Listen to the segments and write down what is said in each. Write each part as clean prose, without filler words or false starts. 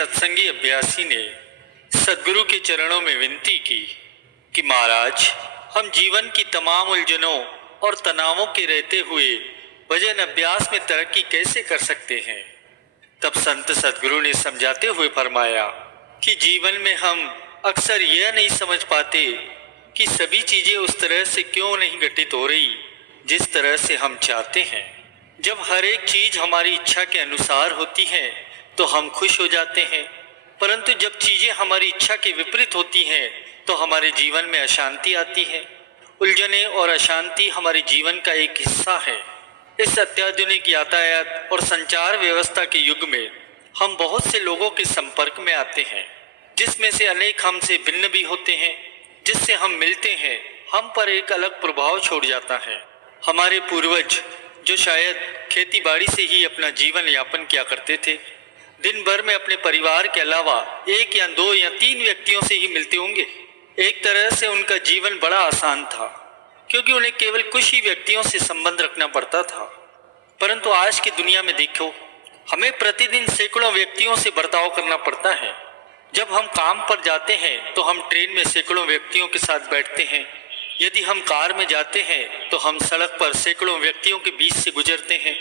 सत्संगी अभ्यासी ने सद्गुरु के चरणों में विनती की कि महाराज, हम जीवन की तमाम उलझनों और तनावों के रहते हुए भजन अभ्यास में तरक्की कैसे कर सकते हैं। तब संत सद्गुरु ने समझाते हुए फरमाया कि जीवन में हम अक्सर यह नहीं समझ पाते कि सभी चीजें उस तरह से क्यों नहीं घटित हो रही जिस तरह से हम चाहते हैं। जब हर एक चीज हमारी इच्छा के अनुसार होती है तो हम खुश हो जाते हैं, परंतु जब चीजें हमारी इच्छा के विपरीत होती हैं तो हमारे जीवन में अशांति आती है। उलझने और अशांति हमारे जीवन का एक हिस्सा है। इस अत्याधुनिक यातायात और संचार व्यवस्था के युग में हम बहुत से लोगों के संपर्क में आते हैं, जिसमें से अनेक हमसे भिन्न भी होते हैं। जिससे हम मिलते हैं हम पर एक अलग प्रभाव छोड़ जाता है। हमारे पूर्वज जो शायद खेती बाड़ी से ही अपना जीवन यापन किया करते थे, दिन भर में अपने परिवार के अलावा 1 या 2 या 3 व्यक्तियों से ही मिलते होंगे। एक तरह से उनका जीवन बड़ा आसान था, क्योंकि उन्हें केवल कुछ ही व्यक्तियों से संबंध रखना पड़ता था। परंतु आज की दुनिया में देखो, हमें प्रतिदिन सैकड़ों व्यक्तियों से बर्ताव करना पड़ता है। जब हम काम पर जाते हैं तो हम ट्रेन में सैकड़ों व्यक्तियों के साथ बैठते हैं। यदि हम कार में जाते हैं तो हम सड़क पर सैकड़ों व्यक्तियों के बीच से गुजरते हैं।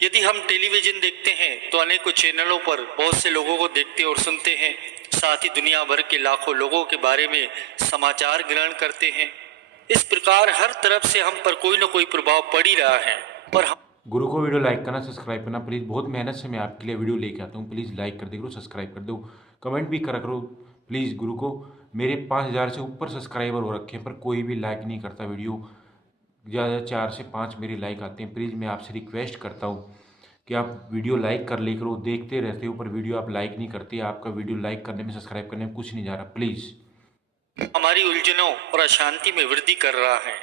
यदि हम टेलीविजन देखते हैं तो अनेकों चैनलों पर बहुत से लोगों को देखते और सुनते हैं। साथ ही दुनिया भर के लाखों लोगों के बारे में समाचार ग्रहण करते हैं। इस प्रकार हर तरफ से हम पर कोई न कोई प्रभाव पड़ ही रहा है। और हम गुरु को वीडियो लाइक करना, सब्सक्राइब करना प्लीज़। बहुत मेहनत से मैं आपके लिए वीडियो लेके आता हूँ। प्लीज़ लाइक कर दे करो, सब्सक्राइब कर दो, कमेंट भी करा करो प्लीज़। गुरु को मेरे 5000 से ऊपर सब्सक्राइबर हो रखे हैं, पर कोई भी लाइक नहीं करता वीडियो। ज़्यादा 4 से 5 मेरे लाइक आते हैं। प्लीज़ मैं आपसे रिक्वेस्ट करता हूँ कि आप वीडियो लाइक कर ले करो। देखते रहते हो पर वीडियो आप लाइक नहीं करते। आपका वीडियो लाइक करने में, सब्सक्राइब करने में कुछ नहीं जा रहा। प्लीज़ हमारी उलझनों और अशांति में वृद्धि कर रहा है।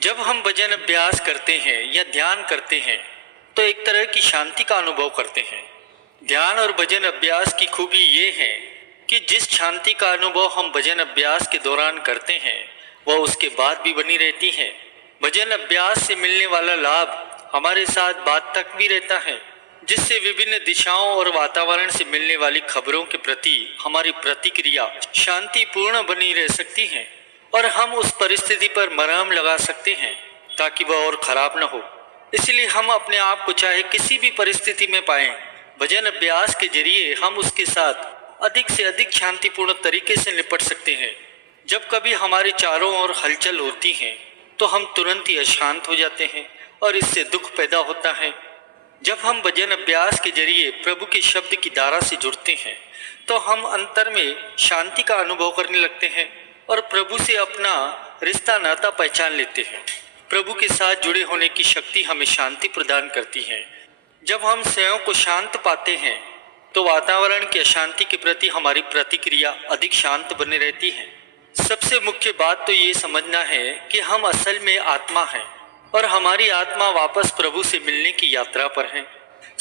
जब हम भजन अभ्यास करते हैं या ध्यान करते हैं तो एक तरह की शांति का अनुभव करते हैं। ध्यान और भजन अभ्यास की खूबी ये है कि जिस शांति का अनुभव हम भजन अभ्यास के दौरान करते हैं वह उसके बाद भी बनी रहती है। भजन अभ्यास से मिलने वाला लाभ हमारे साथ बाद तक भी रहता है, जिससे विभिन्न दिशाओं और वातावरण से मिलने वाली खबरों के प्रति हमारी प्रतिक्रिया शांतिपूर्ण बनी रह सकती है और हम उस परिस्थिति पर मरहम लगा सकते हैं ताकि वह और खराब न हो। इसलिए हम अपने आप को चाहे किसी भी परिस्थिति में पाएं, भजन अभ्यास के जरिए हम उसके साथ अधिक से अधिक शांतिपूर्ण तरीके से निपट सकते हैं। जब कभी हमारे चारों ओर हलचल होती है तो हम तुरंत ही अशांत हो जाते हैं और इससे दुख पैदा होता है। जब हम भजन अभ्यास के जरिए प्रभु के शब्द की धारा से जुड़ते हैं तो हम अंतर में शांति का अनुभव करने लगते हैं और प्रभु से अपना रिश्ता नाता पहचान लेते हैं। प्रभु के साथ जुड़े होने की शक्ति हमें शांति प्रदान करती है। जब हम स्वयं को शांत पाते हैं तो वातावरण की अशांति के प्रति हमारी प्रतिक्रिया अधिक शांत बनी रहती है। सबसे मुख्य बात तो ये समझना है कि हम असल में आत्मा हैं और हमारी आत्मा वापस प्रभु से मिलने की यात्रा पर है।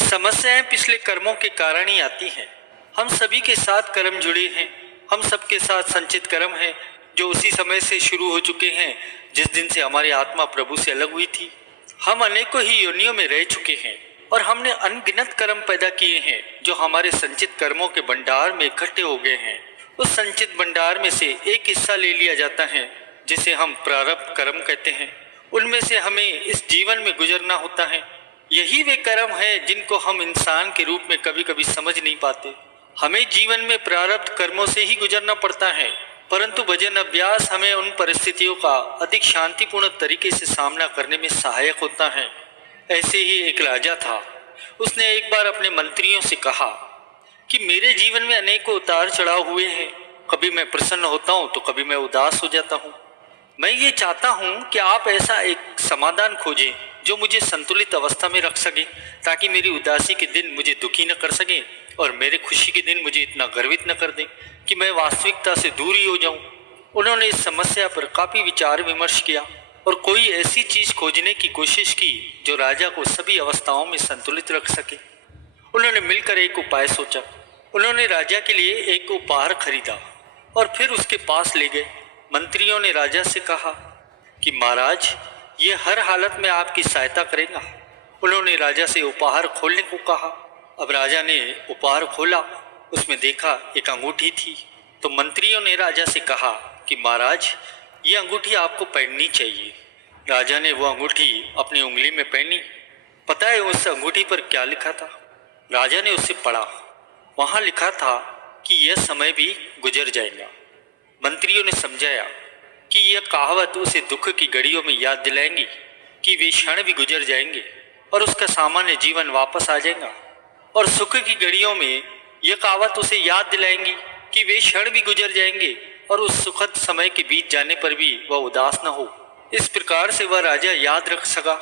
समस्याएं पिछले कर्मों के कारण ही आती हैं। हम सभी के साथ कर्म जुड़े हैं। हम सबके साथ संचित कर्म हैं जो उसी समय से शुरू हो चुके हैं जिस दिन से हमारी आत्मा प्रभु से अलग हुई थी। हम अनेकों ही योनियों में रह चुके हैं और हमने अनगिनत कर्म पैदा किए हैं जो हमारे संचित कर्मों के भंडार में इकट्ठे हो गए हैं। उस संचित भंडार में से एक हिस्सा ले लिया जाता है जिसे हम प्रारब्ध कर्म कहते हैं। उनमें से हमें इस जीवन में गुजरना होता है। यही वे कर्म है जिनको हम इंसान के रूप में कभी कभी समझ नहीं पाते। हमें जीवन में प्रारब्ध कर्मों से ही गुजरना पड़ता है, परंतु भजन अभ्यास हमें उन परिस्थितियों का अधिक शांतिपूर्ण तरीके से सामना करने में सहायक होता है। ऐसे ही एक राजा था। उसने एक बार अपने मंत्रियों से कहा कि मेरे जीवन में अनेकों उतार चढ़ाव हुए हैं। कभी मैं प्रसन्न होता हूँ तो कभी मैं उदास हो जाता हूँ। मैं ये चाहता हूँ कि आप ऐसा एक समाधान खोजें जो मुझे संतुलित अवस्था में रख सके, ताकि मेरी उदासी के दिन मुझे दुखी न कर सके और मेरे खुशी के दिन मुझे इतना गर्वित न कर दें कि मैं वास्तविकता से दूर ही हो जाऊं। उन्होंने इस समस्या पर काफी विचार विमर्श किया और कोई ऐसी चीज खोजने की कोशिश की जो राजा को सभी अवस्थाओं में संतुलित रख सके। उन्होंने मिलकर एक उपाय सोचा। उन्होंने राजा के लिए एक उपहार खरीदा और फिर उसके पास ले गए। मंत्रियों ने राजा से कहा कि महाराज, ये हर हालत में आपकी सहायता करेगा। उन्होंने राजा से उपहार खोलने को कहा। अब राजा ने उपहार खोला उसमें देखा एक अंगूठी थी। तो मंत्रियों ने राजा से कहा कि महाराज, ये अंगूठी आपको पहननी चाहिए। राजा ने वो अंगूठी अपनी उंगली में पहनी। पता है उस अंगूठी पर क्या लिखा था? राजा ने उसे पढ़ा। वहां लिखा था कि यह समय भी गुजर जाएगा। मंत्रियों ने समझाया कि यह कहावत उसे दुख की घड़ियों में याद दिलाएंगी कि वे क्षण भी गुजर जाएंगे और उसका सामान्य जीवन वापस आ जाएगा, और सुख की घड़ियों में यह कहावत उसे याद दिलाएंगी कि वे क्षण भी गुजर जाएंगे और उस सुखद समय के बीत जाने पर भी वह उदास न हो। इस प्रकार से वह राजा याद रख सका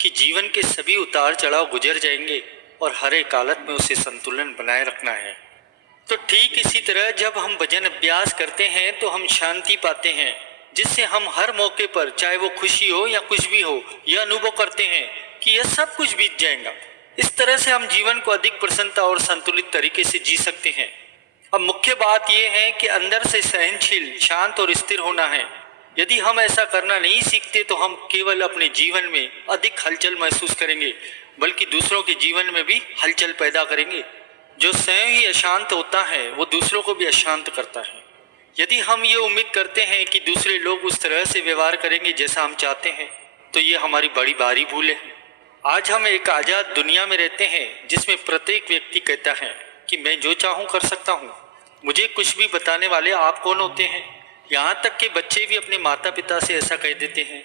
कि जीवन के सभी उतार चढ़ाव गुजर जाएंगे और हर एक हालत में उसे संतुलन बनाए रखना है। तो ठीक इसी तरह जब हम भजन अभ्यास करते हैं तो हम शांति पाते हैं, जिससे हम हर मौके पर, चाहे वो खुशी हो या कुछ भी हो, यह अनुभव करते हैं कि यह सब कुछ बीत जाएगा। इस तरह से हम जीवन को अधिक प्रसन्नता और संतुलित तरीके से जी सकते हैं। अब मुख्य बात यह है कि अंदर से सहनशील, शांत और स्थिर होना है। यदि हम ऐसा करना नहीं सीखते तो हम केवल अपने जीवन में अधिक हलचल महसूस करेंगे, बल्कि दूसरों के जीवन में भी हलचल पैदा करेंगे। जो स्वयं ही अशांत होता है वो दूसरों को भी अशांत करता है। यदि हम ये उम्मीद करते हैं कि दूसरे लोग उस तरह से व्यवहार करेंगे जैसा हम चाहते हैं, तो ये हमारी बड़ी भारी भूल है। आज हम एक आज़ाद दुनिया में रहते हैं जिसमें प्रत्येक व्यक्ति कहता है कि मैं जो चाहूँ कर सकता हूँ, मुझे कुछ भी बताने वाले आप कौन होते हैं। यहाँ तक कि बच्चे भी अपने माता पिता से ऐसा कह देते हैं।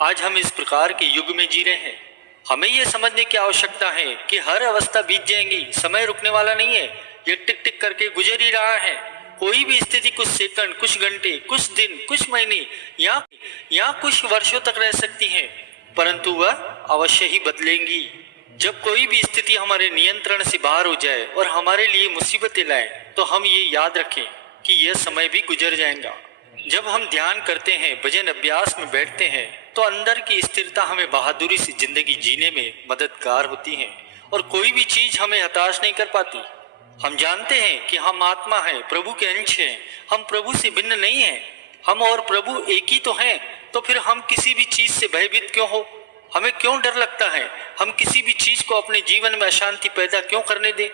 आज हम इस प्रकार के युग में जी रहे हैं। हमें यह समझने की आवश्यकता है कि हर अवस्था बीत जाएगी, समय रुकने वाला नहीं है, ये टिक टिक करके गुजर ही रहा है। कोई भी स्थिति कुछ सेकंड, कुछ घंटे, कुछ दिन, कुछ महीने या कुछ वर्षों तक रह सकती है, परंतु वह अवश्य ही बदलेंगी। जब कोई भी स्थिति हमारे नियंत्रण से बाहर हो जाए और हमारे लिए मुसीबतें लाए, तो हम ये याद रखें कि यह समय भी गुजर जाएगा। जब हम ध्यान करते हैं, भजन अभ्यास में बैठते हैं, तो अंदर की स्थिरता हमें बहादुरी से जिंदगी जीने में मददगार होती है और कोई भी चीज हमें हताश नहीं कर पाती। हम जानते हैं कि हम आत्मा हैं, प्रभु के अंश हैं, हम प्रभु से भिन्न नहीं हैं। हम और प्रभु एक ही तो हैं, तो फिर हम किसी भी चीज से भयभीत क्यों हो? हमें क्यों डर लगता है? हम किसी भी चीज को अपने जीवन में अशांति पैदा क्यों करने दें?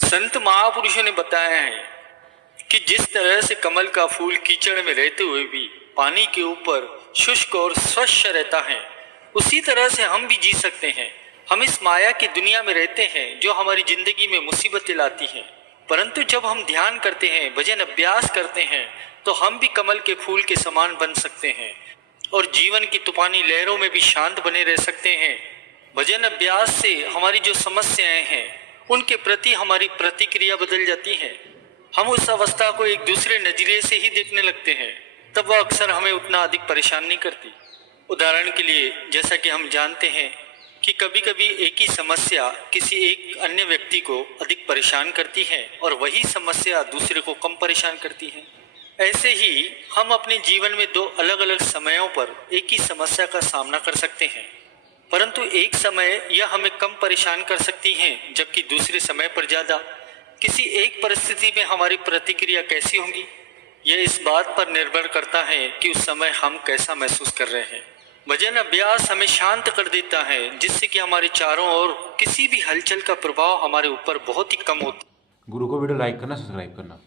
संत महापुरुषों ने बताया है कि जिस तरह से कमल का फूल कीचड़ में रहते हुए भी पानी के ऊपर शुष्क और स्वच्छ रहता है, उसी तरह से हम भी जी सकते हैं। हम इस माया की दुनिया में रहते हैं जो हमारी जिंदगी में मुसीबतें लाती हैं, परंतु जब हम ध्यान करते हैं, भजन अभ्यास करते हैं, तो हम भी कमल के फूल के समान बन सकते हैं और जीवन की तूफानी लहरों में भी शांत बने रह सकते हैं। भजन अभ्यास से हमारी जो समस्याएं हैं, उनके प्रति हमारी प्रतिक्रिया बदल जाती है। हम उस अवस्था को एक दूसरे नजरिए से ही देखने लगते हैं, तब वह अक्सर हमें उतना अधिक परेशान नहीं करती। उदाहरण के लिए, जैसा कि हम जानते हैं कि कभी कभी एक ही समस्या किसी एक अन्य व्यक्ति को अधिक परेशान करती है और वही समस्या दूसरे को कम परेशान करती है। ऐसे ही हम अपने जीवन में दो अलग अलग समयों पर एक ही समस्या का सामना कर सकते हैं, परंतु एक समय यह हमें कम परेशान कर सकती है, जबकि दूसरे समय पर ज़्यादा। किसी एक परिस्थिति में हमारी प्रतिक्रिया कैसी होगी, यह इस बात पर निर्भर करता है कि उस समय हम कैसा महसूस कर रहे हैं। भजन अभ्यास हमें शांत कर देता है, जिससे कि हमारे चारों ओर किसी भी हलचल का प्रभाव हमारे ऊपर बहुत ही कम होता है। गुरु को वीडियो लाइक करना, सब्सक्राइब करना।